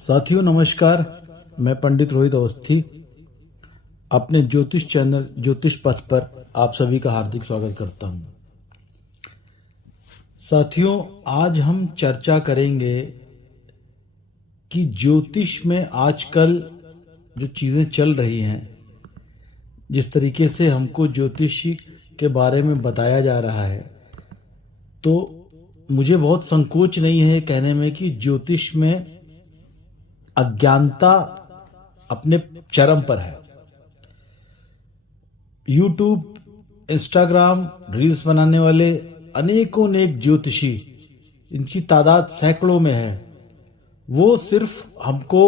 साथियों नमस्कार। मैं पंडित रोहित अवस्थी अपने ज्योतिष चैनल ज्योतिष पथ पर आप सभी का हार्दिक स्वागत करता हूं। साथियों, आज हम चर्चा करेंगे कि ज्योतिष में आजकल जो चीजें चल रही हैं, जिस तरीके से हमको ज्योतिष के बारे में बताया जा रहा है, तो मुझे बहुत संकोच नहीं है कहने में कि ज्योतिष में अज्ञानता अपने चरम पर है। यूट्यूब, इंस्टाग्राम, रील्स बनाने वाले अनेकों नेक ज्योतिषी, इनकी तादाद सैकड़ों में है, वो सिर्फ हमको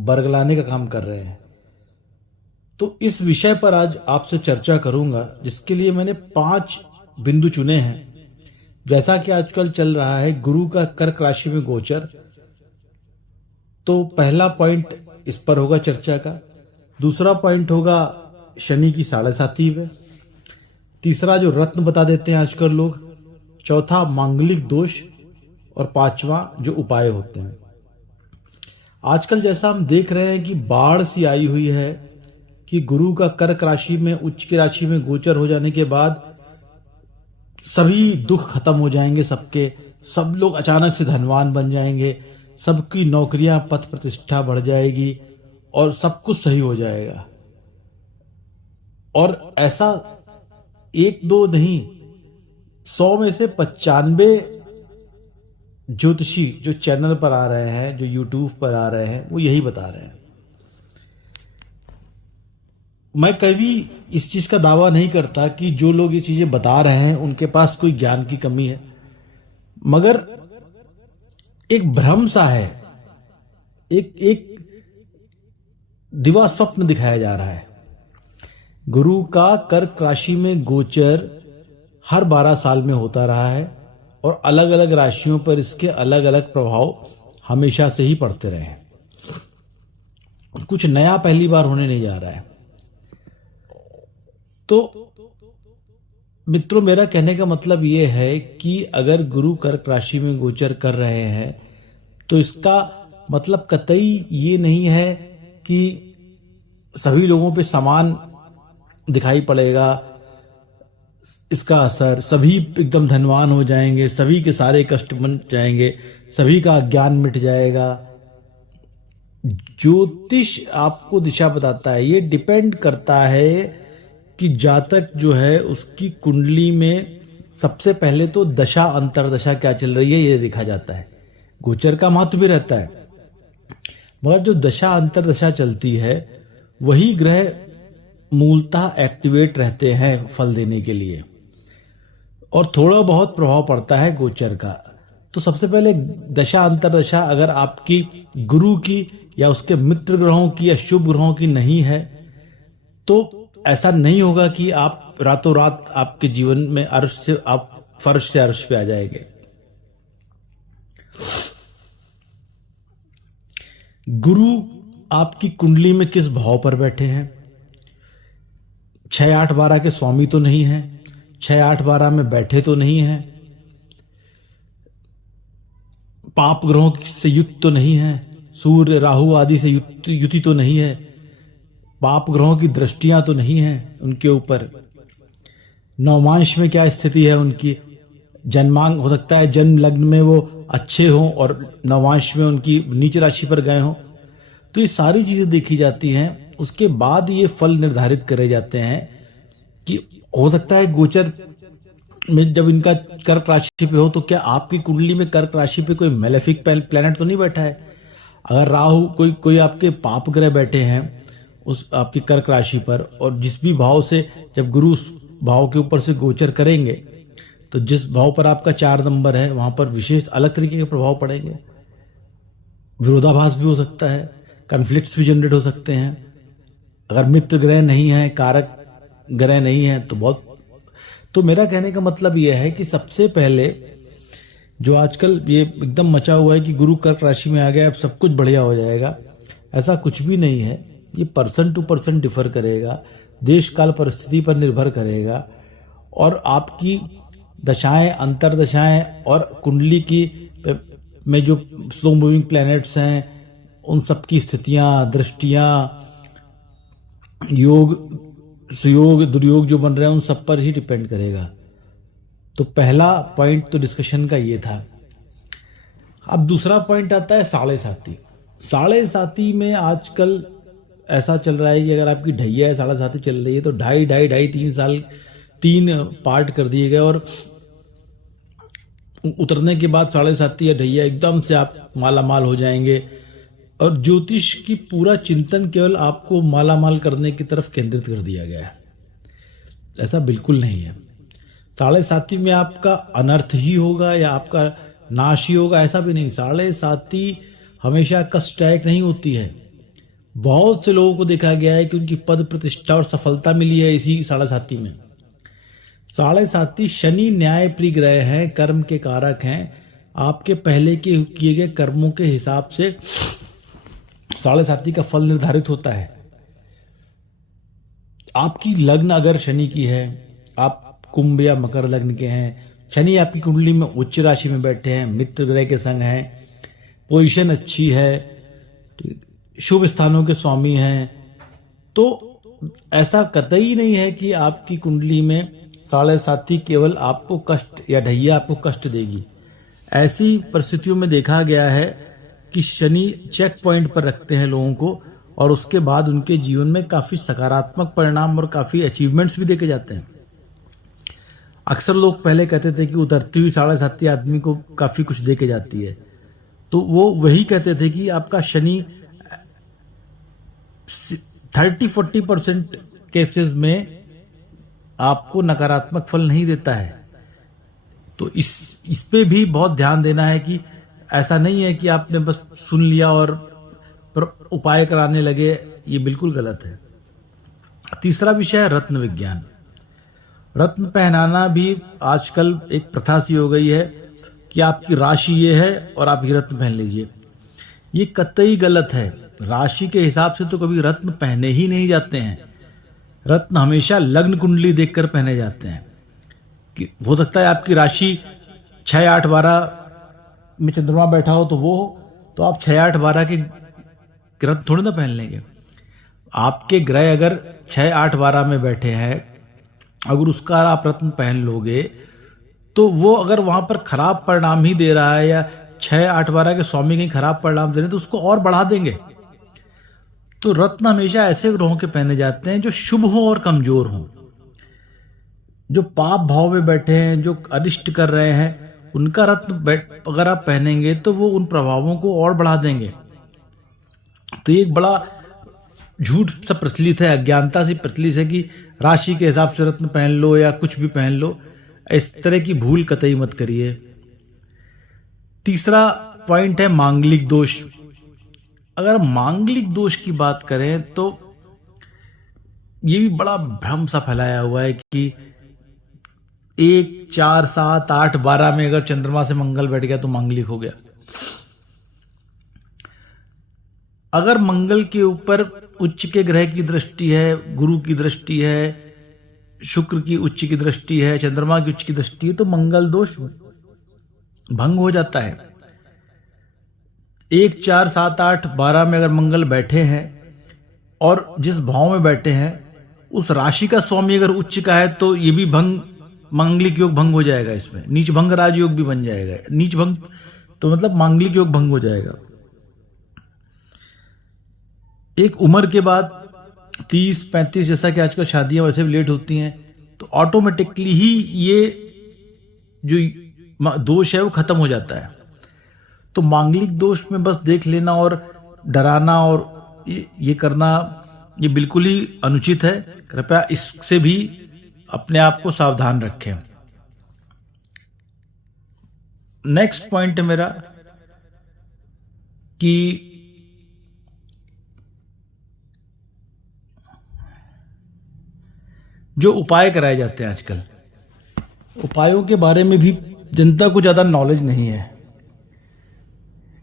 बरगलाने का काम कर रहे हैं। तो इस विषय पर आज आपसे चर्चा करूंगा, जिसके लिए मैंने 5 बिंदु चुने हैं। जैसा कि आजकल चल रहा है गुरु का कर्क राशि में गोचर, तो पहला पॉइंट इस पर होगा चर्चा का। दूसरा पॉइंट होगा शनि की 7.5 पे। तीसरा जो रत्न बता देते हैं आजकल लोग। चौथा मांगलिक दोष। और 5वां जो उपाय होते हैं। आजकल जैसा हम देख रहे हैं कि बाढ़ सी आई हुई है कि गुरु का कर्क राशि में उच्च की राशि में गोचर हो जाने के बाद सभी दुख खत्म हो जाएंगे सबके। सब लोग अचानक से धनवान बन जाएंगे, सबकी नौकरियां पद प्रतिष्ठा बढ़ जाएगी और सब कुछ सही हो जाएगा। और ऐसा 1-2 नहीं, 100 में से 95 ज्योतिषी जो चैनल पर आ रहे हैं, जो यूट्यूब पर आ रहे हैं, वो यही बता रहे हैं। मैं कभी इस चीज का दावा नहीं करता कि जो लोग ये चीजें बता रहे हैं उनके पास कोई ज्ञान की कमी है, मगर एक भ्रम सा है, एक दिवा स्वप्न दिखाया जा रहा है। गुरु का कर्क राशि में गोचर हर 12 साल में होता रहा है और अलग अलग राशियों पर इसके अलग अलग प्रभाव हमेशा से ही पड़ते रहे हैं। कुछ नया पहली बार होने नहीं जा रहा है। तो मित्रों, मेरा कहने का मतलब यह है कि अगर गुरु कर्क राशि में गोचर कर रहे हैं तो इसका मतलब कतई ये नहीं है कि सभी लोगों पे समान दिखाई पड़ेगा इसका असर। सभी एकदम धनवान हो जाएंगे, सभी के सारे कष्ट बन जाएंगे, सभी का अज्ञान मिट जाएगा। ज्योतिष आपको दिशा बताता है। ये डिपेंड करता है कि जातक जो है उसकी कुंडली में सबसे पहले तो दशा अंतरदशा क्या चल रही है ये देखा जाता है। गोचर का महत्व भी रहता है, मगर जो दशा अंतरदशा चलती है वही ग्रह मूलतः एक्टिवेट रहते हैं फल देने के लिए, और थोड़ा बहुत प्रभाव पड़ता है गोचर का। तो सबसे पहले दशा अंतरदशा अगर आपकी गुरु की या उसके मित्र ग्रहों की या शुभ ग्रहों की नहीं है, तो ऐसा नहीं होगा कि आप रातों रात आपके जीवन में अर्श से आप फर्श से अर्श पे आ जाएंगे। गुरु आपकी कुंडली में किस भाव पर बैठे हैं? 6, 8, 12 के स्वामी तो नहीं है, 6, 8, 12 में बैठे तो नहीं है, पाप ग्रहों से युक्त तो नहीं है, सूर्य राहु आदि से युति तो नहीं है, पाप ग्रहों की दृष्टियां तो नहीं है उनके ऊपर। नवमांश में क्या स्थिति है उनकी? जन्मांग हो सकता है जन्म लग्न में वो अच्छे हों और नवमांश में उनकी नीच राशि पर गए हों। तो ये सारी चीजें देखी जाती हैं, उसके बाद ये फल निर्धारित करे जाते हैं कि हो सकता है गोचर में जब इनका कर्क राशि पे हो तो क्या आपकी कुंडली में कर्क राशि पे कोई मेलेफिक प्लैनेट तो नहीं बैठा है? अगर राहु कोई आपके पाप ग्रह बैठे हैं उस आपकी कर्क राशि पर, और जिस भी भाव से जब गुरु उस भाव के ऊपर से गोचर करेंगे तो जिस भाव पर आपका 4 नंबर है वहां पर विशेष अलग तरीके के प्रभाव पड़ेंगे। विरोधाभास भी हो सकता है, कॉन्फ्लिक्ट्स भी जनरेट हो सकते हैं। अगर मित्र ग्रह नहीं है, कारक ग्रह नहीं है तो मेरा कहने का मतलब यह है कि सबसे पहले जो आजकल ये एकदम मचा हुआ है कि गुरु कर्क राशि में आ गया अब सब कुछ बढ़िया हो जाएगा, ऐसा कुछ भी नहीं है। ये पर्सन टू पर्सन डिफर करेगा, देश काल परिस्थिति पर निर्भर करेगा, और आपकी दशाएं अंतरदशाएं और कुंडली की में जो स्लो मूविंग प्लैनेट्स हैं उन सब की स्थितियां, दृष्टियां, योग, सुयोग, दुर्योग जो बन रहे हैं उन सब पर ही डिपेंड करेगा। तो पहला पॉइंट तो डिस्कशन का ये था। अब दूसरा पॉइंट आता है साढ़े साती। साढ़े साती में आजकल ऐसा चल रहा है कि अगर आपकी ढैया है, साढ़े साती चल रही है, तो ढाई 3 साल 3 पार्ट कर दिए गए और उतरने के बाद साढ़े साती या ढैया एकदम से आप माला माल हो जाएंगे। और ज्योतिष की पूरा चिंतन केवल आपको माला माल करने की तरफ केंद्रित कर दिया गया है। ऐसा बिल्कुल नहीं है। साढ़े साती में आपका अनर्थ ही होगा या आपका नाश ही होगा, ऐसा भी नहीं। साढ़े साती हमेशा कष्टदायक नहीं होती है। बहुत से लोगों को देखा गया है कि उनकी पद प्रतिष्ठा और सफलता मिली है इसी साढ़े साती में। साढ़े साती शनि न्याय प्रिय ग्रह हैं, कर्म के कारक हैं। आपके पहले के किए गए कर्मों के हिसाब से साढ़े साती का फल निर्धारित होता है। आपकी लग्न अगर शनि की है, आप कुंभ या मकर लग्न के हैं, शनि आपकी कुंडली में उच्च राशि में बैठे हैं, मित्र ग्रह के संग हैं, पोजीशन अच्छी है, शुभ स्थानों के स्वामी हैं, तो ऐसा कतई नहीं है कि आपकी कुंडली में साढ़े साती केवल आपको कष्ट या ढैया आपको कष्ट देगी। ऐसी परिस्थितियों में देखा गया है कि शनि चेक पॉइंट पर रखते हैं लोगों को और उसके बाद उनके जीवन में काफी सकारात्मक परिणाम और काफी अचीवमेंट्स भी देके जाते हैं। अक्सर लोग पहले कहते थे कि उतरती हुई साढ़े साती आदमी को काफी कुछ देके जाती है, तो वो वही कहते थे कि आपका शनि 30-40% केसेस में आपको नकारात्मक फल नहीं देता है। तो इस पे भी बहुत ध्यान देना है कि ऐसा नहीं है कि आपने बस सुन लिया और उपाय कराने लगे, ये बिल्कुल गलत है। तीसरा विषय है रत्न विज्ञान। रत्न पहनाना भी आजकल एक प्रथा सी हो गई है कि आपकी राशि ये है और आप ये रत्न पहन लीजिए। ये कतई गलत है। राशि के हिसाब से तो कभी रत्न पहने ही नहीं जाते हैं। रत्न हमेशा लग्न कुंडली देखकर पहने जाते हैं। कि हो सकता है आपकी राशि 6, 8, 12 में चंद्रमा बैठा हो तो वो हो, तो आप 6, 8, 12 के रत्न थोड़ी ना पहन लेंगे। आपके ग्रह अगर 6, 8, 12 में बैठे हैं, अगर उसका आप रत्न पहन लोगे तो वो अगर वहां पर खराब परिणाम ही दे रहा है या 6, 8, 12 के स्वामी कहीं खराब परिणाम दे रहे हैं तो उसको और बढ़ा देंगे। तो रत्न हमेशा ऐसे ग्रहों के पहने जाते हैं जो शुभ हो और कमजोर हो। जो पाप भाव में बैठे हैं, जो अनिष्ट कर रहे हैं, उनका रत्न अगर आप पहनेंगे तो वो उन प्रभावों को और बढ़ा देंगे। तो ये एक बड़ा झूठ सा प्रचलित है, अज्ञानता से प्रचलित है कि राशि के हिसाब से रत्न पहन लो या कुछ भी पहन लो। इस तरह की भूल कतई मत करिए। तीसरा पॉइंट है मांगलिक दोष। अगर मांगलिक दोष की बात करें तो ये भी बड़ा भ्रम सा फैलाया हुआ है कि 1, 4, 7, 8, 12 में अगर चंद्रमा से मंगल बैठ गया तो मांगलिक हो गया। अगर मंगल के ऊपर उच्च के ग्रह की दृष्टि है, गुरु की दृष्टि है, शुक्र की उच्च की दृष्टि है, चंद्रमा की उच्च की दृष्टि है, तो मंगल दोष भंग हो जाता है। 1, 4, 7, 8, 12 में अगर मंगल बैठे हैं और जिस भाव में बैठे हैं उस राशि का स्वामी अगर उच्च का है तो ये भी मांगलिक योग भंग हो जाएगा। इसमें नीच भंग राजयोग भी बन जाएगा। नीच भंग तो मतलब मांगलिक योग भंग हो जाएगा। एक उम्र के बाद 30, 35 जैसा कि आजकल शादियां वैसे भी लेट होती हैं तो ऑटोमेटिकली ही ये जो दोष है वो खत्म हो जाता है। तो मांगलिक दोष में बस देख लेना और डराना और ये करना ये बिल्कुल ही अनुचित है। कृपया इससे भी अपने आप को सावधान रखें। नेक्स्ट पॉइंट है मेरा कि जो उपाय कराए जाते हैं आजकल, उपायों के बारे में भी जनता को ज्यादा नॉलेज नहीं है।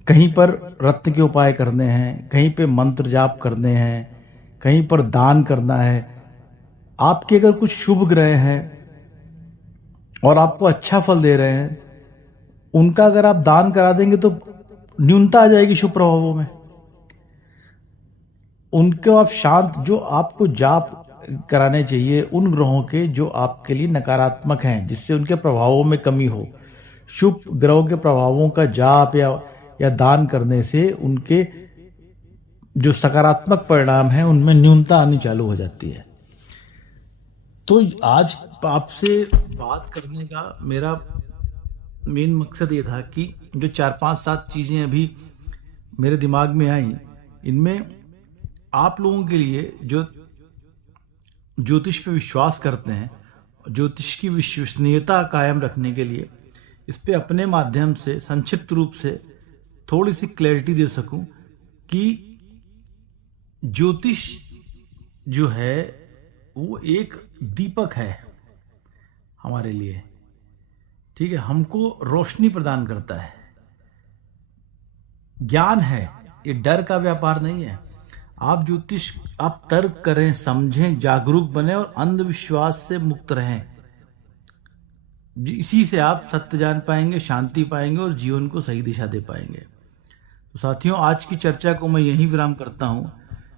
कहीं पर रत्न के उपाय करने हैं, कहीं पे मंत्र जाप करने हैं, कहीं पर दान करना है। आपके अगर कुछ शुभ ग्रह हैं और आपको अच्छा फल दे रहे हैं, उनका अगर आप दान करा देंगे तो न्यूनता आ जाएगी शुभ प्रभावों में। उनको आप शांत, जो आपको जाप कराने चाहिए उन ग्रहों के जो आपके लिए नकारात्मक हैं, जिससे उनके प्रभावों में कमी हो। शुभ ग्रहों के प्रभावों का जाप या दान करने से उनके जो सकारात्मक परिणाम हैं उनमें न्यूनता आनी चालू हो जाती है। तो आज आपसे बात करने का मेरा मेन मकसद ये था कि जो 4-5-7 चीजें अभी मेरे दिमाग में आई, इनमें आप लोगों के लिए जो ज्योतिष पे विश्वास करते हैं, ज्योतिष की विश्वसनीयता कायम रखने के लिए इस पे अपने माध्यम से संक्षिप्त रूप से थोड़ी सी क्लैरिटी दे सकूं कि ज्योतिष जो है वो एक दीपक है हमारे लिए, ठीक है, हमको रोशनी प्रदान करता है, ज्ञान है, ये डर का व्यापार नहीं है। आप ज्योतिष, आप तर्क करें, समझें, जागरूक बने और अंधविश्वास से मुक्त रहें। इसी से आप सत्य जान पाएंगे, शांति पाएंगे और जीवन को सही दिशा दे पाएंगे। तो साथियों, आज की चर्चा को मैं यहीं विराम करता हूं।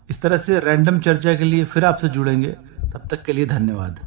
इस तरह से रैंडम चर्चा के लिए फिर आपसे जुड़ेंगे। तब तक के लिए धन्यवाद।